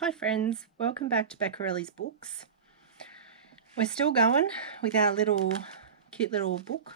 Hi friends, welcome back to Beccarelli's Books. We're still going with our cute little book,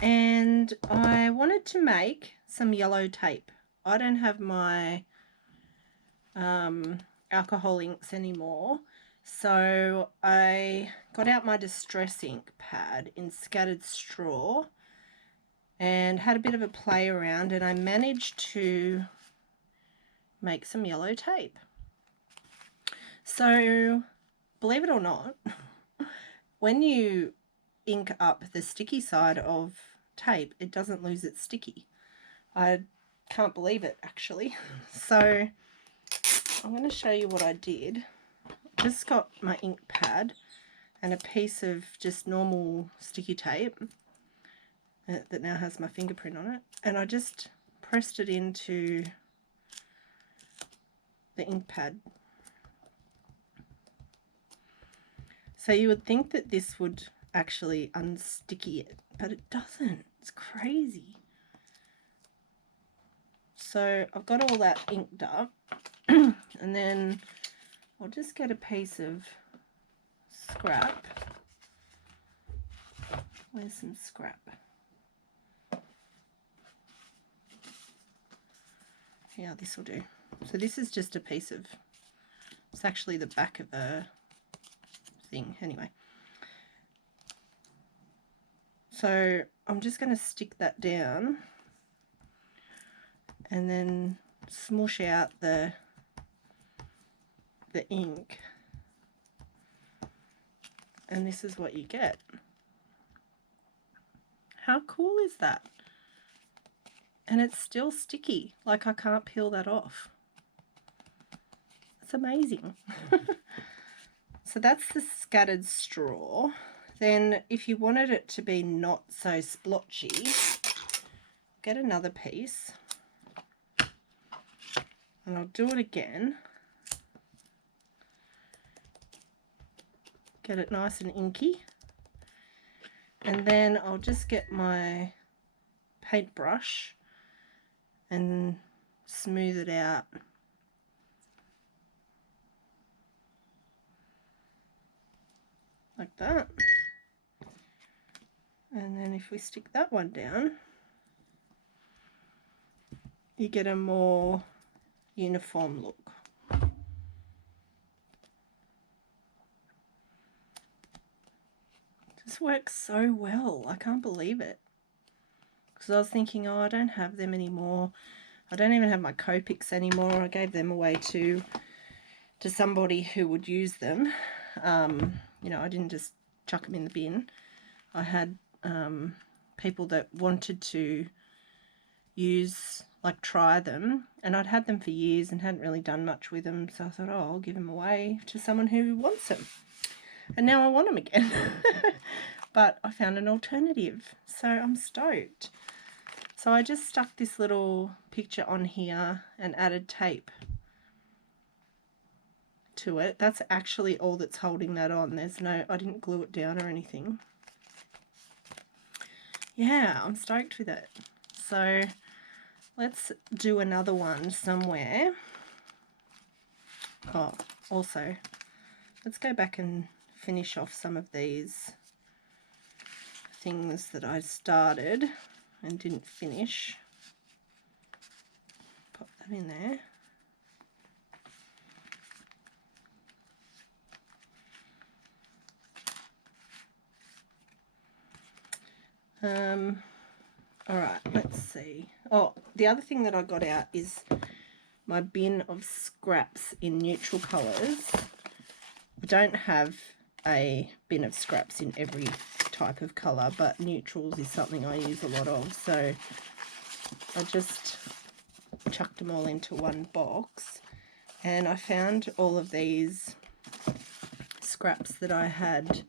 and I wanted to make some yellow tape. I don't have my alcohol inks anymore, so I got out my distress ink pad in Scattered Straw and had a bit of a play around, and I managed to make some yellow tape. So, believe it or not, when you ink up the sticky side of tape, it doesn't lose its sticky. I can't believe it, actually. So, I'm going to show you what I did. Just got my ink pad and a piece of just normal sticky tape that now has my fingerprint on it, and I just pressed it into the ink pad. So you would think that this would actually unsticky it, but it doesn't. It's crazy. So I've got all that inked up, and then I'll just get a piece of scrap. Where's some scrap? Yeah, this will do. So this is just a piece of, it's actually the back of a thing anyway. So I'm just going to stick that down and then smush out the ink, and this is what you get. How cool is that? And it's still sticky, like I can't peel that off. It's amazing. So that's the Scattered Straw. Then if you wanted it to be not so splotchy, get another piece, and I'll do it again. Get it nice and inky, and then I'll just get my paintbrush and smooth it out. Like that. And then if we stick that one down, you get a more uniform look. This works so well. I can't believe it. Because I was thinking, oh, I don't have them anymore. I don't even have my Copics anymore. I gave them away to somebody who would use them. You know, I didn't just chuck them in the bin. I had people that wanted to use, like, try them, and I'd had them for years and hadn't really done much with them, so I thought, oh, I'll give them away to someone who wants them, and now I want them again. But I found an alternative, so I'm stoked. So I just stuck this little picture on here and added tape to it. That's actually all that's holding that on. There's no, I didn't glue it down or anything. Yeah, I'm stoked with it. So let's do another one somewhere. Oh, also, let's go back and finish off some of these things that I started and didn't finish. Pop that in there. Alright, let's see. Oh, the other thing that I got out is my bin of scraps in neutral colours. I don't have a bin of scraps in every type of colour, but neutrals is something I use a lot of, so I just chucked them all into one box, and I found all of these scraps that I had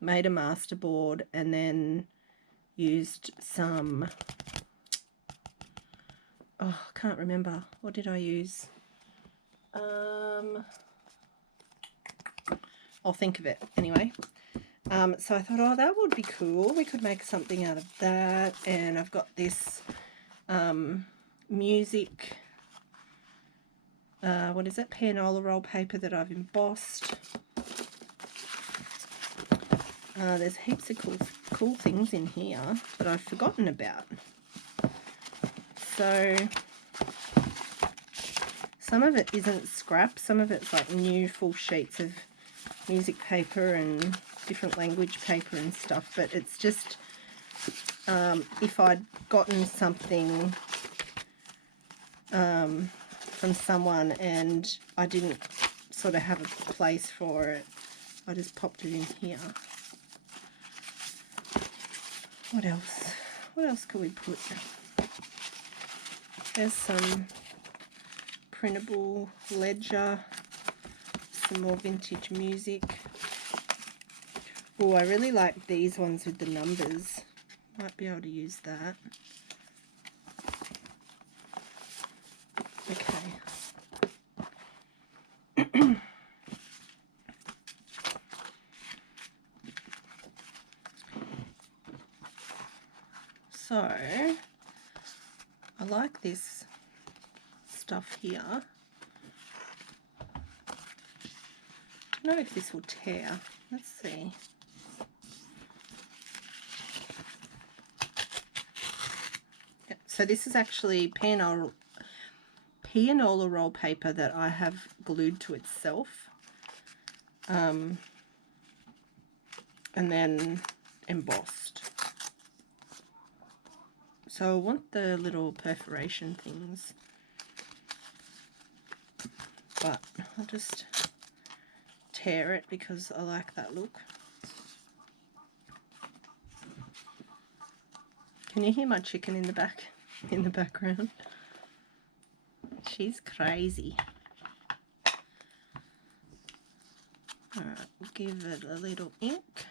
made a masterboard and then used some, oh, I can't remember, what did I use? I'll think of it anyway. So I thought, oh, that would be cool. We could make something out of that. And I've got this music what is it, pianola roll paper that I've embossed. There's heaps of cool things in here that I've forgotten about. So some of it isn't scrap, some of it's like new full sheets of music paper and different language paper and stuff, but it's just if I'd gotten something from someone and I didn't sort of have a place for it, I just popped it in here. What else? What else could we put? There's some printable ledger, some more vintage music. Oh, I really like these ones with the numbers. Might be able to use that. Okay. So, I like this stuff here. I don't know if this will tear. Let's see. Yep. So this is actually pianola roll paper that I have glued to itself. And then embossed. So I want the little perforation things, but I'll just tear it because I like that look. Can you hear my chicken in the background? She's crazy. Alright, we'll give it a little ink.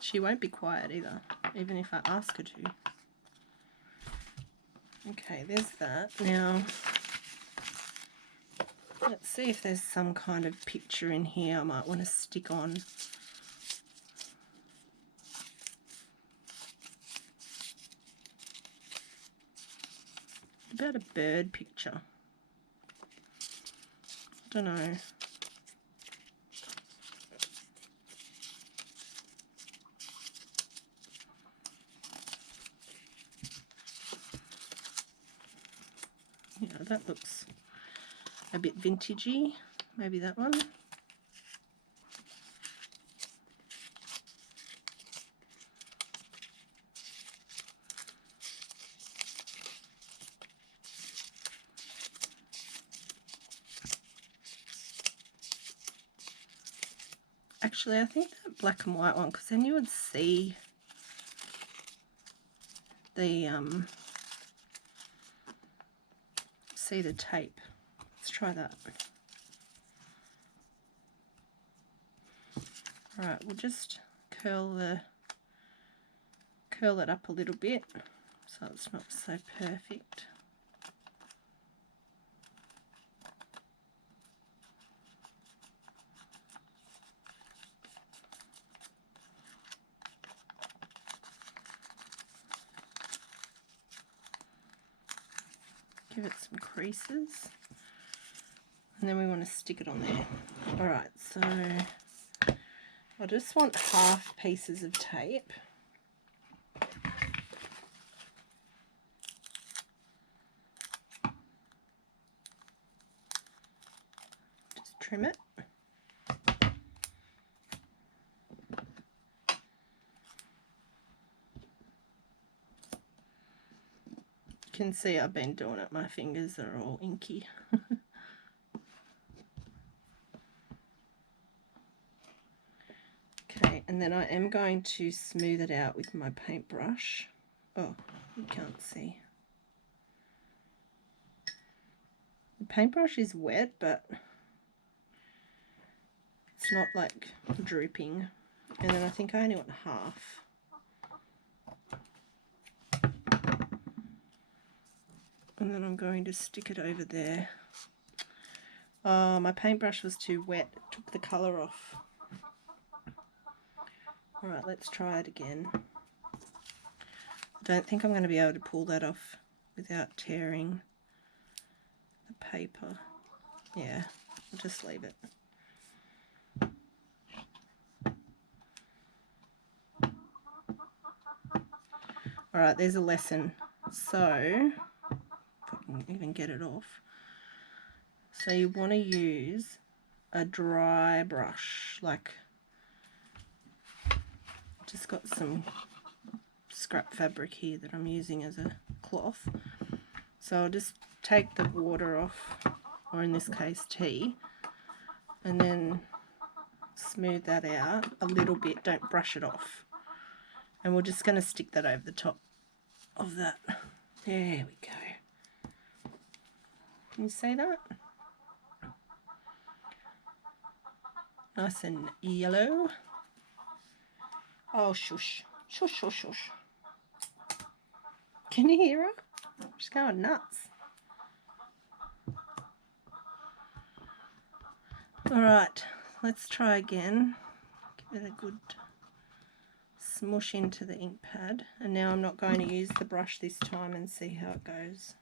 She won't be quiet either, even if I ask her to. Okay, there's that. Now, let's see if there's some kind of picture in here I might want to stick on. About a bird picture. I don't know. Yeah, that looks a bit vintagey. Maybe that one. Actually, I think that black and white one, because then you would see the tape. Let's try that. Alright, we'll just curl it up a little bit so it's not so perfect. Give it some creases, and then we want to stick it on there. Alright, so I just want half pieces of tape. Just trim it. You can see I've been doing it, my fingers are all inky. Okay, and then I am going to smooth it out with my paintbrush. Oh, you can't see. The paintbrush is wet, but it's not like drooping. And then I think I only want half. And then I'm going to stick it over there. Oh, my paintbrush was too wet. It took the colour off. Alright, let's try it again. I don't think I'm going to be able to pull that off without tearing the paper. Yeah, I'll just leave it. Alright, there's a lesson. So, if I can even get it off. So you want to use a dry brush, like, just got some scrap fabric here that I'm using as a cloth. So I'll just take the water off, or in this case tea, and then smooth that out a little bit. Don't brush it off. And we're just going to stick that over the top of that. There we go. Can you see that? Nice and yellow. Oh, shush. Shush, shush, shush. Can you hear her? She's going nuts. Alright, let's try again. Give it a good smush into the ink pad. And now I'm not going to use the brush this time, and see how it goes.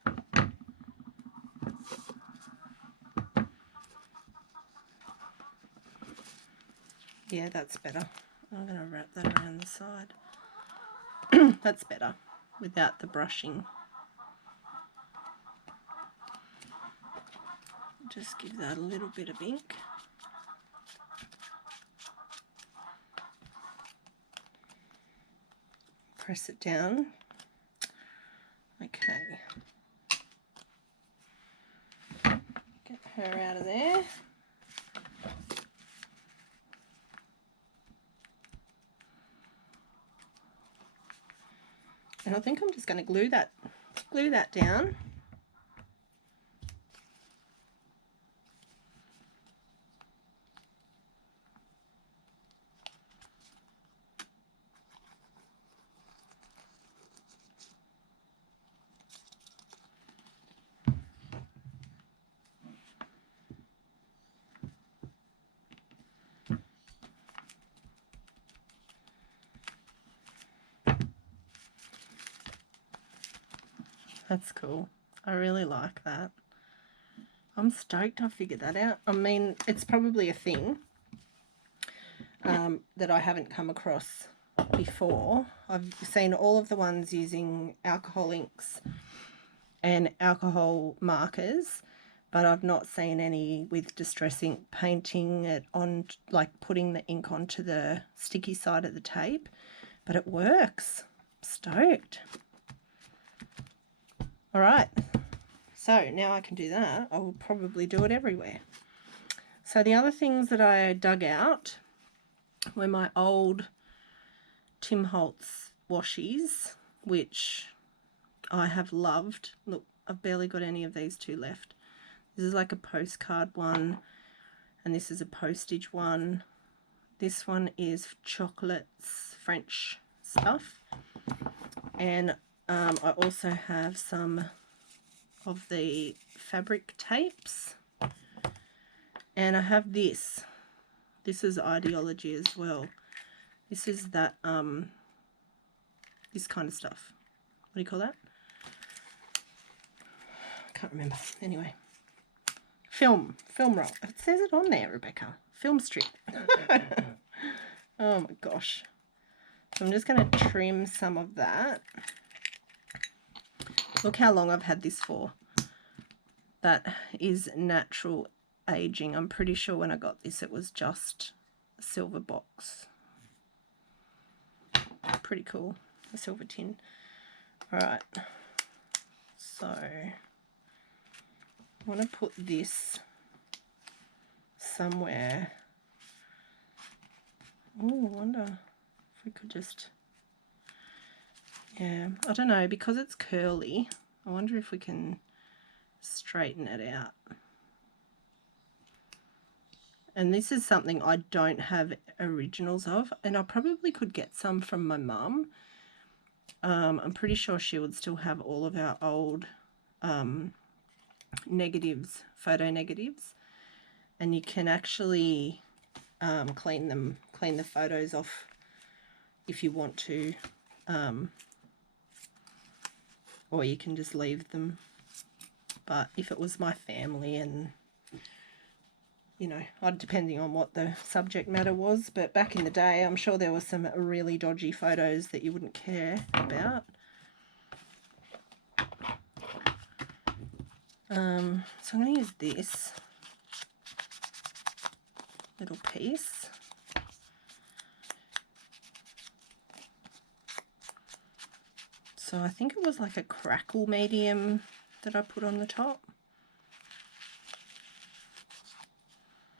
Yeah, that's better. I'm going to wrap that around the side. That's better without the brushing. Just give that a little bit of ink. Press it down. Okay. Get her out of there. And I think I'm just going to glue that down. That's cool. I really like that. I'm stoked I figured that out. I mean, it's probably a thing that I haven't come across before. I've seen all of the ones using alcohol inks and alcohol markers, but I've not seen any with distress ink painting it on, like putting the ink onto the sticky side of the tape. But it works. Stoked. All right, so now I can do that. I will probably do it everywhere. So the other things that I dug out were my old Tim Holtz washies, which I have loved. Look, I've barely got any of these two left. This is like a postcard one, and this is a postage one. This one is chocolates, French stuff. And I also have some of the fabric tapes, and I have this. This is ideology as well. This is that this kind of stuff. What do you call that? I can't remember. Anyway, film roll. It says it on there, Rebecca. Film strip. Oh my gosh. So I'm just going to trim some of that. Look how long I've had this for. That is natural aging. I'm pretty sure when I got this it was just a silver box. Pretty cool. A silver tin. Alright. So I want to put this somewhere. Oh, I wonder if we could just... Yeah, I don't know, because it's curly, I wonder if we can straighten it out. And this is something I don't have originals of, and I probably could get some from my mum. I'm pretty sure she would still have all of our old negatives, photo negatives, and you can actually clean the photos off if you want to, or you can just leave them. But if it was my family and, you know, depending on what the subject matter was, but back in the day, I'm sure there were some really dodgy photos that you wouldn't care about. So I'm going to use this little piece. So I think it was like a crackle medium that I put on the top.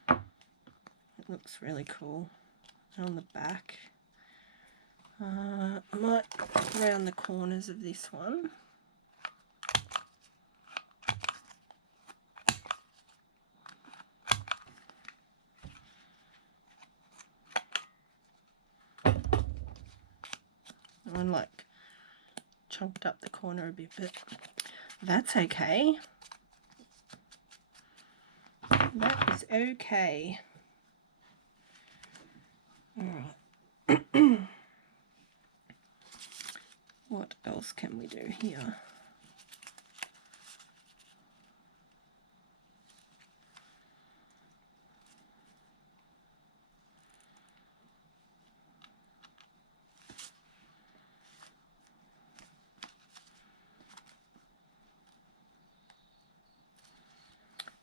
It looks really cool. And on the back, I might round the corners of this one. And like chunked up the corner a bit, but that's okay. That is okay. All right. What else can we do here?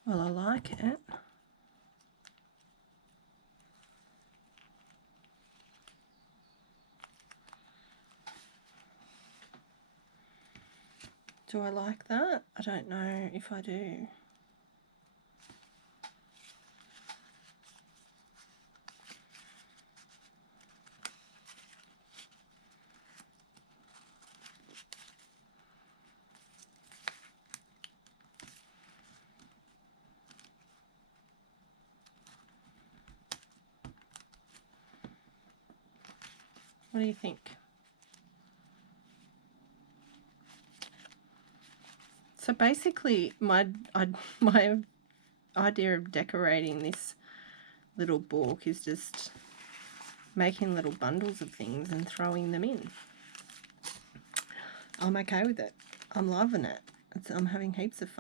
Well, I like it. Do I like that? I don't know if I do. What do you think? So basically, my idea of decorating this little book is just making little bundles of things and throwing them in. I'm okay with it. I'm loving it. I'm having heaps of fun.